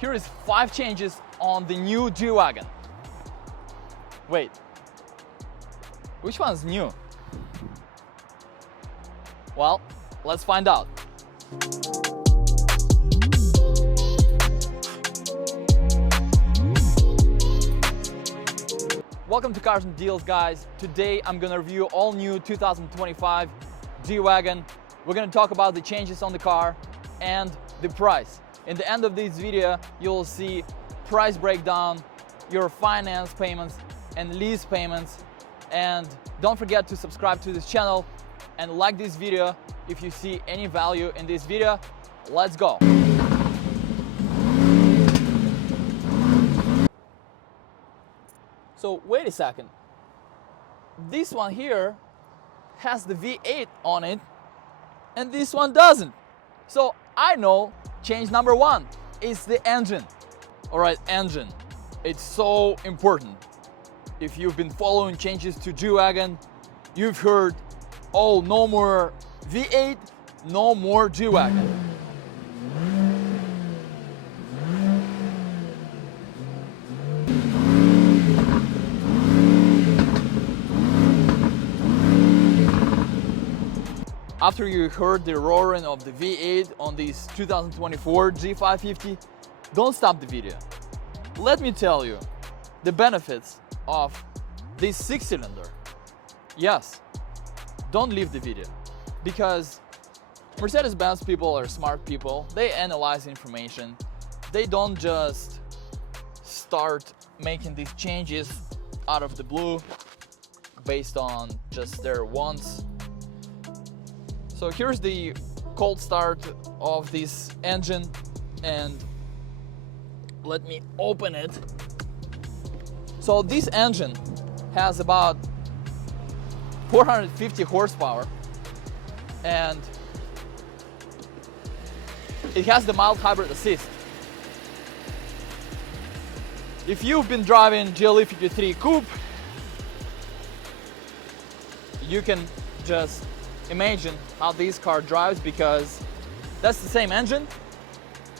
Here is 5 changes on the new G-Wagon. Wait, which one's new? Well, let's find out. Welcome to Cars and Deals, guys. Today I'm gonna review all new 2025 G-Wagon. We're gonna talk about the changes on the car and the price. In the end of this video, you'll see price breakdown, your finance payments and lease payments. And don't forget to subscribe to this channel and like this video if you see any value in this video. Let's go. So wait a second, this one here has the V8 on it and this one doesn't. So I know change number 1 is the engine. All right, engine, it's so important. If you've been following changes to G-Wagon, you've heard, oh, no more V8, no more G-Wagon. After you heard the roaring of the V8 on this 2024 G550, don't stop the video. Let me tell you the benefits of this 6-cylinder. Yes, don't leave the video, because Mercedes-Benz people are smart people. They analyze information. They don't just start making these changes out of the blue based on just their wants. So here's the cold start of this engine, and let me open it. So this engine has about 450 horsepower and it has the mild hybrid assist. If you've been driving GLE 53 Coupe, you can just imagine how this car drives, because that's the same engine,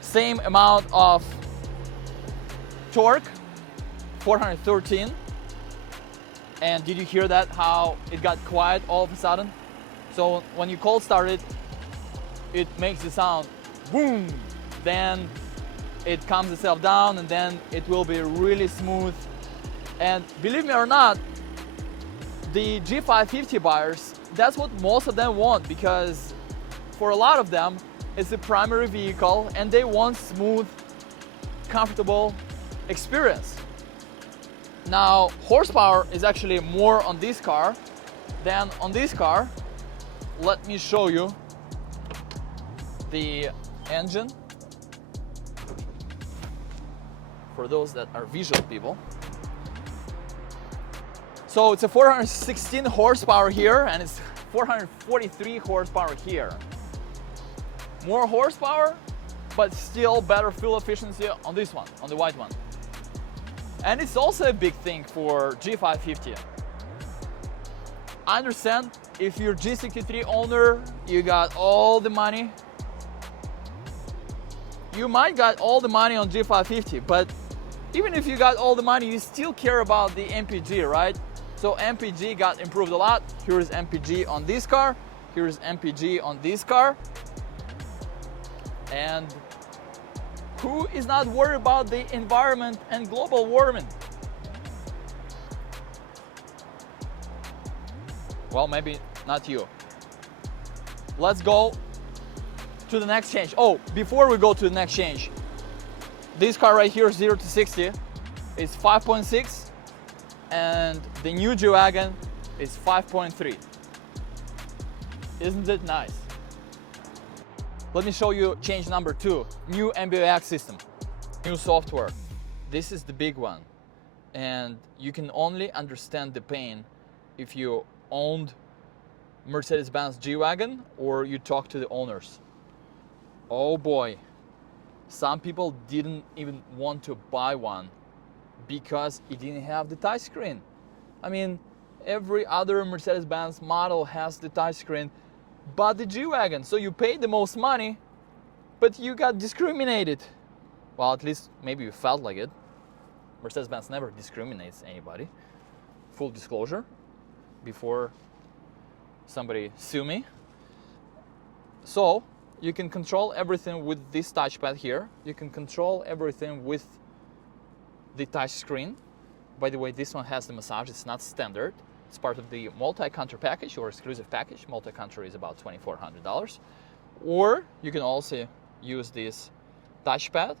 same amount of torque, 413. And did you hear that, how it got quiet all of a sudden? So when you cold start it, it makes the sound boom, then it calms itself down, and then it will be really smooth. And believe me or not, the G550 buyers, that's what most of them want, because for a lot of them it's a primary vehicle and they want smooth, comfortable experience. Now, horsepower is actually more on this car than on this car. Let me show you the engine for those that are visual people. So it's a 416 horsepower here and it's 443 horsepower here. More horsepower, but still better fuel efficiency on this one, on the white one. And it's also a big thing for G550. I understand if you're G63 owner, you got all the money. You might got all the money on G550, but even if you got all the money, you still care about the MPG, right? So MPG got improved a lot. Here's MPG on this car. Here's MPG on this car. And who is not worried about the environment and global warming? Well, maybe not you. Let's go to the next change. Oh, before we go to the next change, this car right here, 0 to 60, is 5.6. And the new G-Wagon is 5.3. Isn't it nice? Let me show you change number 2, new MBX system, new software. This is the big one, and you can only understand the pain if you owned Mercedes-Benz G-Wagon or you talk to the owners. Oh boy, some people didn't even want to buy one because it didn't have the touchscreen. I mean, every other Mercedes-Benz model has the touchscreen, but the G-Wagon. So you paid the most money, but you got discriminated. Well, at least maybe you felt like it. Mercedes-Benz never discriminates anybody. Full disclosure before somebody sue me. So you can control everything with this touchpad here. You can control everything with the touch screen. By the way, this one has the massage. It's not standard. It's part of the multi-counter package or exclusive package. Multi-counter is about $2,400. Or you can also use this touchpad.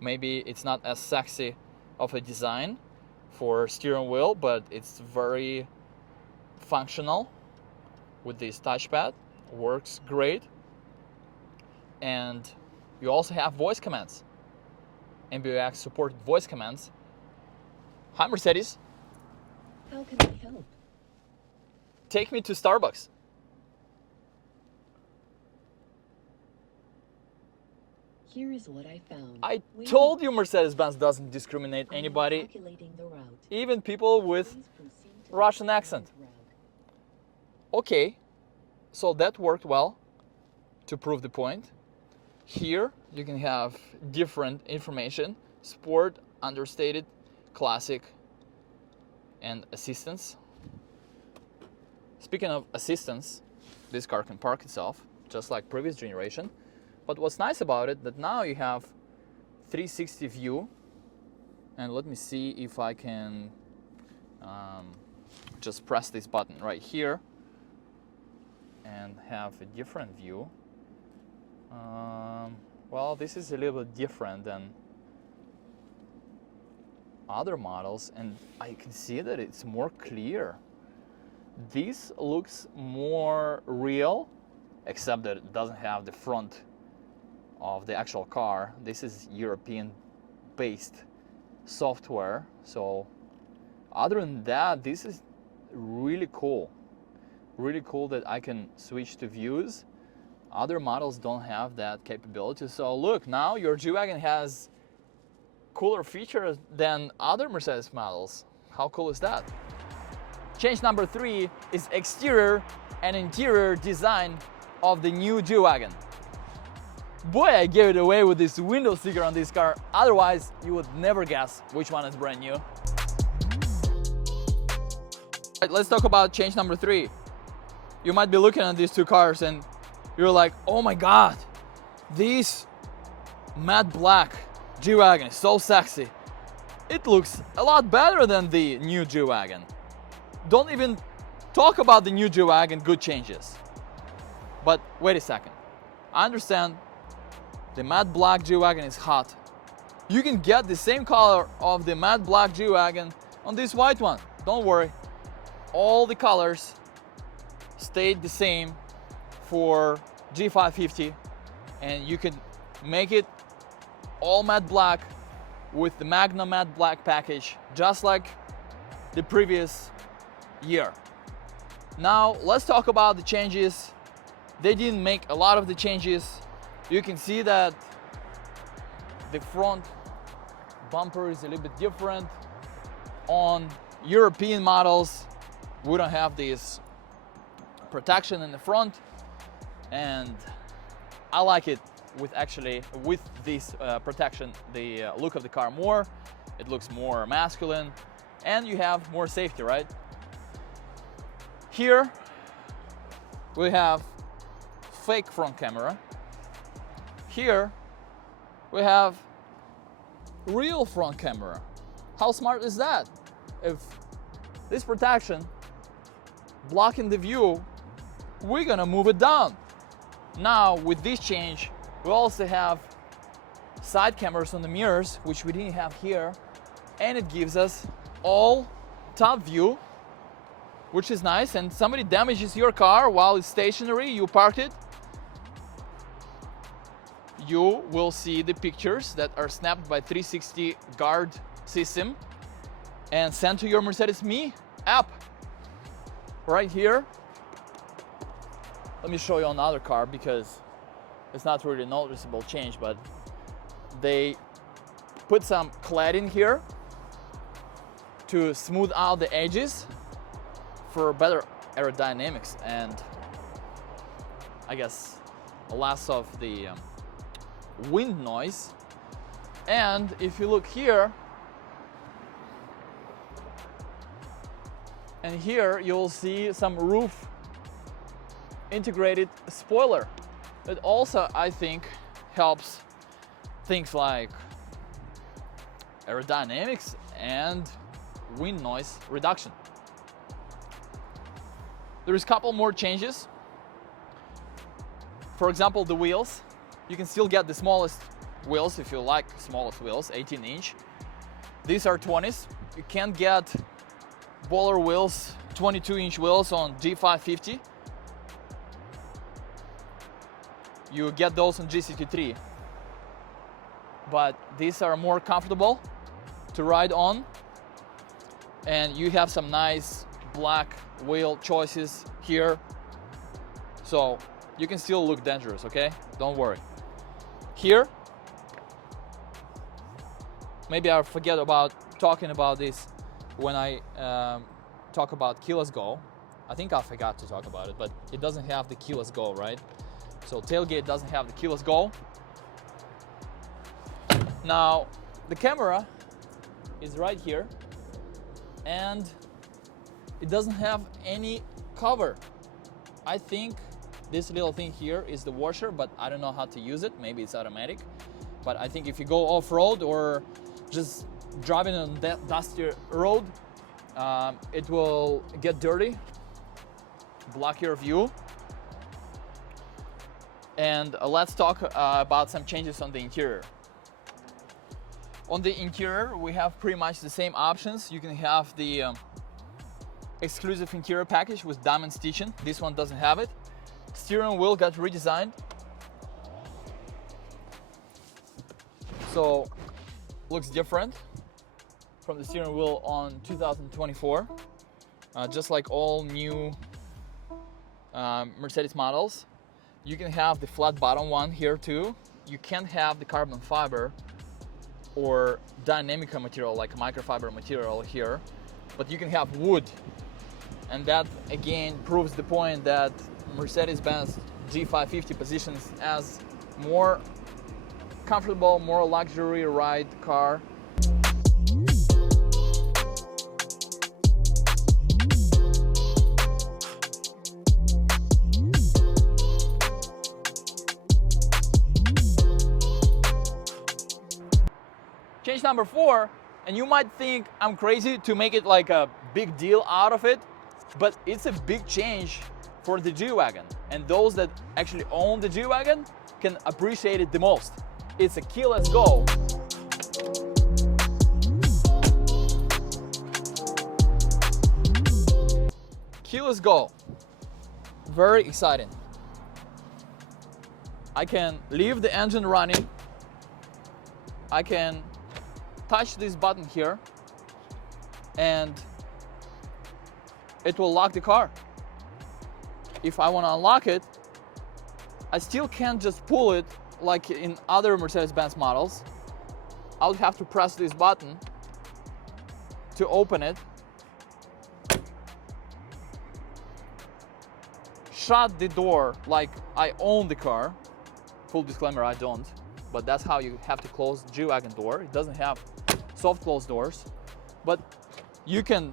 Maybe it's not as sexy of a design for steering wheel, but it's very functional with this touchpad. Works great. And you also have voice commands. MBX supported voice commands. Hi, Mercedes. How can I help? Take me to Starbucks. Here is what I found. I told you Mercedes-Benz doesn't discriminate anybody, Calculating the route. even people with Please proceed to the Russian accent. route. Okay, so that worked well to prove the point. Here you can have different information: sport, understated, classic, and assistance. Speaking of assistance, this car can park itself just like previous generation. But what's nice about it that now you have 360 view, and let me see if I can just press this button right here and have a different view. Well, this is a little bit different than other models, and I can see that it's more clear. This looks more real, except that it doesn't have the front of the actual car. This is European-based software, so other than that, this is really cool. Really cool that I can switch to views. Other models don't have that capability. So look, now your G-Wagon has cooler features than other Mercedes models. How cool is that? Change number 3 is exterior and interior design of the new G-Wagon. Boy, I gave it away with this window sticker on this car. Otherwise, you would never guess which one is brand new. Right, let's talk about change number 3. You might be looking at these two cars and you're like, oh my God, this matte black G-Wagon is so sexy. It looks a lot better than the new G-Wagon. Don't even talk about the new G-Wagon good changes. But wait a second. I understand the matte black G-Wagon is hot. You can get the same color of the matte black G-Wagon on this white one. Don't worry. All the colors stayed the same for G550, and you can make it all matte black with the Magna matte black package, just like the previous year. Now let's talk about the changes. They didn't make a lot of the changes. You can see that the front bumper is a little bit different. On European models, we don't have this protection in the front, and I like it with this protection, the look of the car more. It looks more masculine, and you have more safety, right? Here we have fake front camera. Here we have real front camera. How smart is that? If this protection blocking the view, we're gonna move it down. Now with this change, we also have side cameras on the mirrors, which we didn't have here, and it gives us all top view, which is nice. And somebody damages your car while it's stationary, you parked it, you will see the pictures that are snapped by 360 guard system and sent to your Mercedes Me app right here. Let me show you another car because it's not really a noticeable change, but they put some cladding here to smooth out the edges for better aerodynamics and I guess less of the wind noise. And if you look here, and here you'll see some roof integrated spoiler. It also, I think, helps things like aerodynamics and wind noise reduction. There's a couple more changes. For example, the wheels. You can still get the smallest wheels if you like smallest wheels, 18-inch. These are 20s. You can't get baller wheels, 22-inch wheels on G550. You get those on G63. But these are more comfortable to ride on. And you have some nice black wheel choices here. So you can still look dangerous, okay? Don't worry. Here, maybe I forget about talking about this when I talk about keyless go. I think I forgot to talk about it, but it doesn't have the keyless go, right? So tailgate doesn't have the keyless go. Now, the camera is right here, and it doesn't have any cover. I think this little thing here is the washer, but I don't know how to use it. Maybe it's automatic. But I think if you go off-road or just driving on that dusty road, it will get dirty, block your view. And let's talk about some changes on the interior. On the interior, we have pretty much the same options. You can have the exclusive interior package with diamond stitching. This one doesn't have it. Steering wheel got redesigned. So, looks different from the steering wheel on 2024. Just like all new Mercedes models. You can have the flat bottom one here too. You can't have the carbon fiber or dynamic material like microfiber material here, but you can have wood. And that again proves the point that Mercedes-Benz G550 positions as more comfortable, more luxury ride car. Change number 4, and you might think I'm crazy to make it like a big deal out of it, but it's a big change for the G-Wagon, and those that actually own the G-Wagon can appreciate it the most. It's a keyless go. Keyless go, very exciting. I can leave the engine running. I can touch this button here and it will lock the car. If I want to unlock it, I still can't just pull it like in other Mercedes-Benz models. I would have to press this button to open it, shut the door like I own the car. Full disclaimer, I don't, but that's how you have to close the G-Wagon door. It doesn't have soft close doors, but you can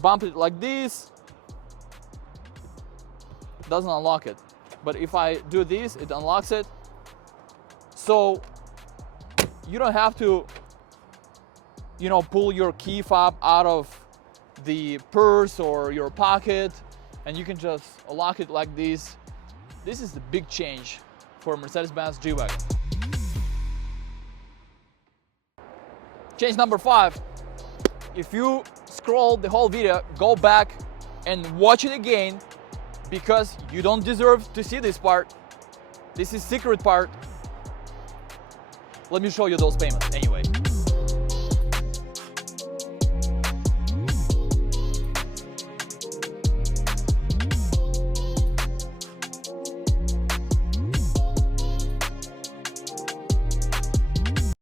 bump it like this, doesn't unlock it. But if I do this, it unlocks it. So you don't have to, pull your key fob out of the purse or your pocket, and you can just lock it like this. This is the big change for Mercedes-Benz G-Wagon. Change number 5. If you scroll the whole video, go back and watch it again, because you don't deserve to see this part. This is secret part. Let me show you those payments anyway.